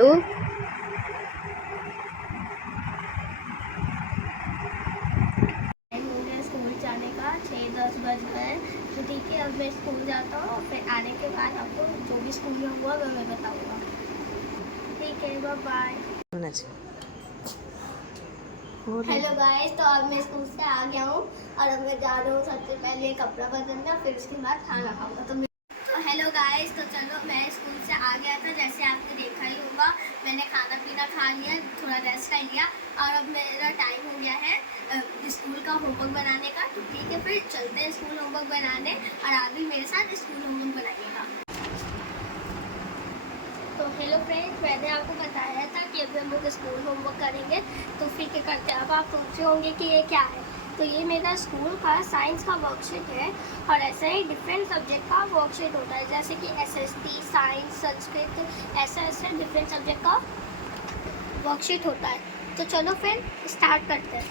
Laddu. School जाने का 6-10 बज गए, तो ठीक है अब मैं स्कूल जाता हूँ, फिर आने के बाद आपको जो भी स्कूल में हुआ मैं बताऊँगा। ठीक है, बाय बाय। हेलो गाइस, तो अब मैं स्कूल से आ गया हूँ और अब मैं जा रहा हूँ सबसे पहले कपड़ा बदलना, फिर उसके बाद खाना खाऊंगा। तो हेलो गाइस, तो चलो मैं स्कूल से आ गया था, जैसे आपने देखा ही होगा। मैंने खाना पीना खा लिया, थोड़ा रेस्ट कर लिया और अब मेरा टाइम हो गया है स्कूल का होमवर्क बनाने का। तो ठीक है, फिर चलते हैं स्कूल होमवर्क बनाने और आप भी मेरे साथ स्कूल होमवर्क बनाइएगा। तो हेलो फ्रेंड्स, मैंने आपको बताया था कि अब हम लोग स्कूल होमवर्क करेंगे। तो फिर क्या करते हैं, अब आप सोचे होंगे कि ये क्या है। तो ये मेरा स्कूल का साइंस का वर्कशीट है और ऐसे ही डिफरेंट सब्जेक्ट का वर्कशीट होता है, जैसे कि एसएसटी, साइंस, संस्कृत, ऐसे डिफरेंट सब्जेक्ट का वर्कशीट होता है। तो चलो फिर स्टार्ट करते हैं।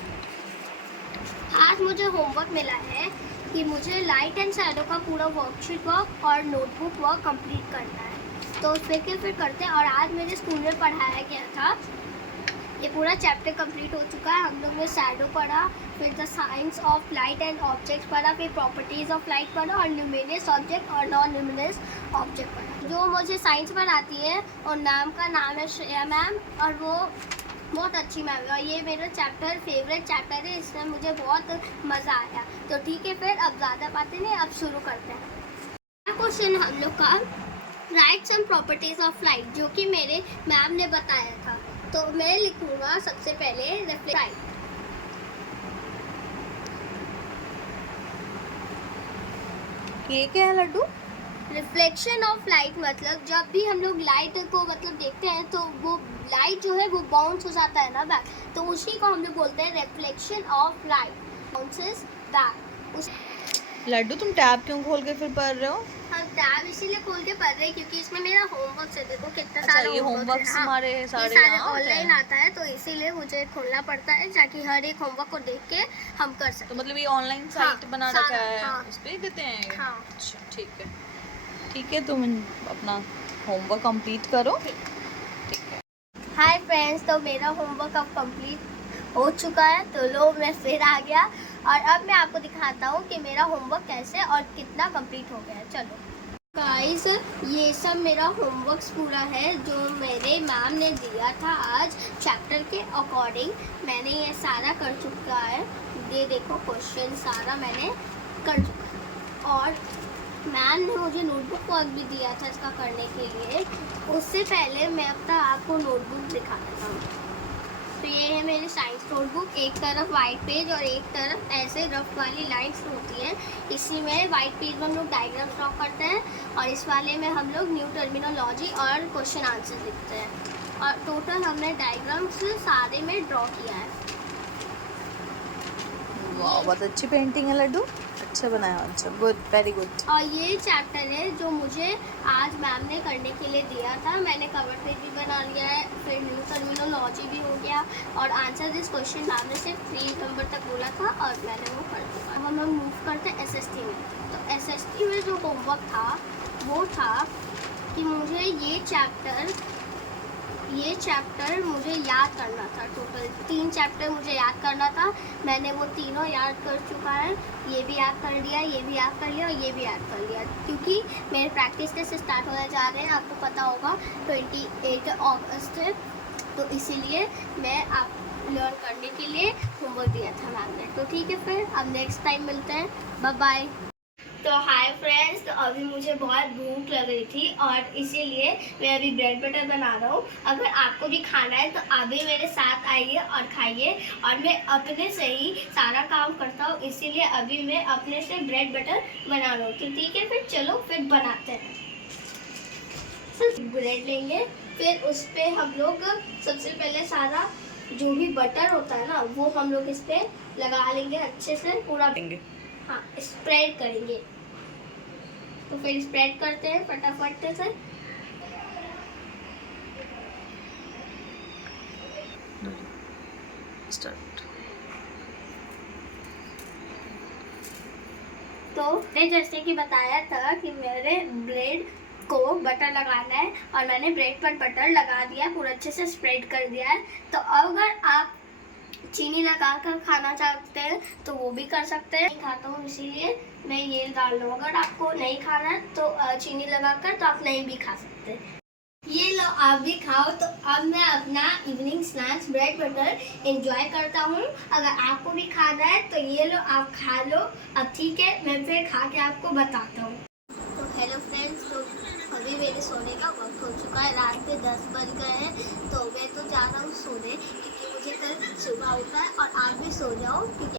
आज मुझे होमवर्क मिला है कि मुझे लाइट एंड शैडो का पूरा वर्कशीट वर्क और नोटबुक वर्क कंप्लीट करना है। तो फिर करते हैं। और आज मेरे स्कूल में पढ़ाया गया था, ये पूरा चैप्टर कंप्लीट हो चुका है। हम लोग ने शैडो पढ़ा, फिर the science of light and objects पढ़ा, फिर प्रॉपर्टीज़ ऑफ लाइट पढ़ा और ल्यूमिनस ऑब्जेक्ट और नॉन ल्यूमिनस ऑब्जेक्ट पढ़ा। जो मुझे साइंस पढ़ाती है और मैम का नाम है श्रेया मैम, और वो बहुत अच्छी मैम है और ये मेरा चैप्टर फेवरेट चैप्टर है, इसमें मुझे बहुत मज़ा आया। तो ठीक है, फिर अब ज़्यादा बातें नहीं, अब शुरू करते हैं। क्वेश्चन हम लोग का write some properties of light, जो कि मेरे मैम ने बताया था। तो मैं लिखूंगा सबसे पहले रिफ्लेक्ट। ये क्या है लड्डू? रिफ्लेक्शन ऑफ लाइट मतलब जब भी हम लोग लाइट को मतलब देखते हैं तो वो लाइट जो है वो बाउंस हो जाता है ना बैक, तो उसी को हम लोग बोलते हैं reflection of light, bounces back. लड्डू तुम टैब क्यों खोल के फिर पढ़ रहे हो? हम टैब इसीलिए खोल के पढ़ रहे हैं क्योंकि इसमें मेरा होमवर्क है, देखो कितना अच्छा, सारा ये होमवर्क है। हमारे ये सारे ऑनलाइन आता है, तो इसीलिए मुझे खोलना पड़ता है ताकि हर एक होमवर्क को देख के हम कर सकें। तो मतलब ये ऑनलाइन साइट बना रखा है, उस पे देते हैं। हाँ। अच्छा ठीक है, ठीक है, तुम अपना होमवर्क कंप्लीट करो। हाय फ्रेंड्स, तो मेरा होमवर्क अब कंप्लीट हो चुका है। तो लो मैं फिर आ गया और अब मैं आपको दिखाता हूँ कि मेरा होमवर्क कैसे और कितना कंप्लीट हो गया है। चलो गाइस, ये सब मेरा होमवर्क पूरा है जो मेरे मैम ने दिया था आज चैप्टर के अकॉर्डिंग। मैंने ये सारा कर चुका है, ये देखो क्वेश्चन सारा मैंने कर चुका है। और मैम ने मुझे नोटबुक वर्क भी दिया था इसका करने के लिए। उससे पहले मैं अपना आपको नोटबुक दिखा देता हूँ। तो ये है मेरी साइंस नोटबुक, एक तरफ वाइट पेज और एक तरफ ऐसे रफ वाली लाइन्स होती हैं। इसी में वाइट पेज में हम लोग डायग्राम ड्रॉ करते हैं और इस वाले में हम लोग न्यू टर्मिनोलॉजी और क्वेश्चन आंसर लिखते हैं। और टोटल हमने डायग्राम्स सारे में ड्रॉ किया है। वाह, बहुत अच्छी पेंटिंग है लड्डू, अच्छा बनाया। अच्छा, गुड, वेरी गुड। और ये चैप्टर है जो मुझे आज मैम ने करने के लिए दिया था। मैंने कवर पेज भी बना लिया है, फिर न्यू टर्मिनोलॉजी भी हो गया और आंसर दिस क्वेश्चन मैम ने सिर्फ 3 नंबर तक बोला था और मैंने वो कर दिया। अब हम मूव करते हैं एसएसटी में। तो एसएसटी में जो होमवर्क था वो था कि मुझे ये चैप्टर मुझे याद करना था। टोटल 3 चैप्टर मुझे याद करना था। मैंने वो तीनों याद कर चुका है, ये भी याद कर लिया, ये भी याद कर लिया और ये भी याद कर लिया। क्योंकि मेरे प्रैक्टिस टेस्ट स्टार्ट होने जा रहे हैं, आपको पता होगा 28 अगस्त है, तो इसीलिए मैं आप लर्न करने के लिए होमवर्क दिया था मैम ने। तो ठीक है, फिर अब नेक्स्ट टाइम मिलते हैं, बाय बाय। तो हाय फ्रेंड्स, तो अभी मुझे बहुत भूख लग रही थी और इसीलिए मैं अभी ब्रेड बटर बना रहा हूँ। अगर आपको भी खाना है तो आप भी मेरे साथ आइए और खाइए। और मैं अपने से ही सारा काम करता हूँ, इसीलिए अभी मैं अपने से ब्रेड बटर बना रहा हूँ। तो ठीक है, फिर चलो फिर बनाते हैं। ब्रेड लेंगे, फिर उस पर हम लोग सबसे पहले सारा जो भी बटर होता है ना वो हम लोग इस पर लगा लेंगे अच्छे से पूरा। हाँ, स्प्रेड करेंगे। तो फिर स्प्रेड करते हैं फटाफट से। स्टार्ट। तो जैसे कि बताया था कि मेरे ब्रेड को बटर लगाना है और मैंने ब्रेड पर बटर लगा दिया है, पूरा अच्छे से स्प्रेड कर दिया है। तो अगर आप चीनी लगाकर खाना चाहते हैं तो वो भी कर सकते हैं। नहीं खाता हूँ इसीलिए मैं ये डाल रहा हूँ। अगर आपको नहीं खाना है तो चीनी लगाकर तो आप नहीं भी खा सकते। ये लो आप भी खाओ। तो अब मैं अपना evening snacks bread butter enjoy करता हूँ। अगर आपको भी खाना है तो ये लो आप खा लो। अब ठीक है, मैं फिर खा के आपको बताता हूँ। तो हेलो फ्रेंड्स, तो अभी मेरे सोने का वक्त हो चुका है, रात के 10 बज गए हैं। तो मैं तो जा रहा हूँ सोने क्योंकि मुझे कल सुबह उठना है और आप भी सो जाओ क्योंकि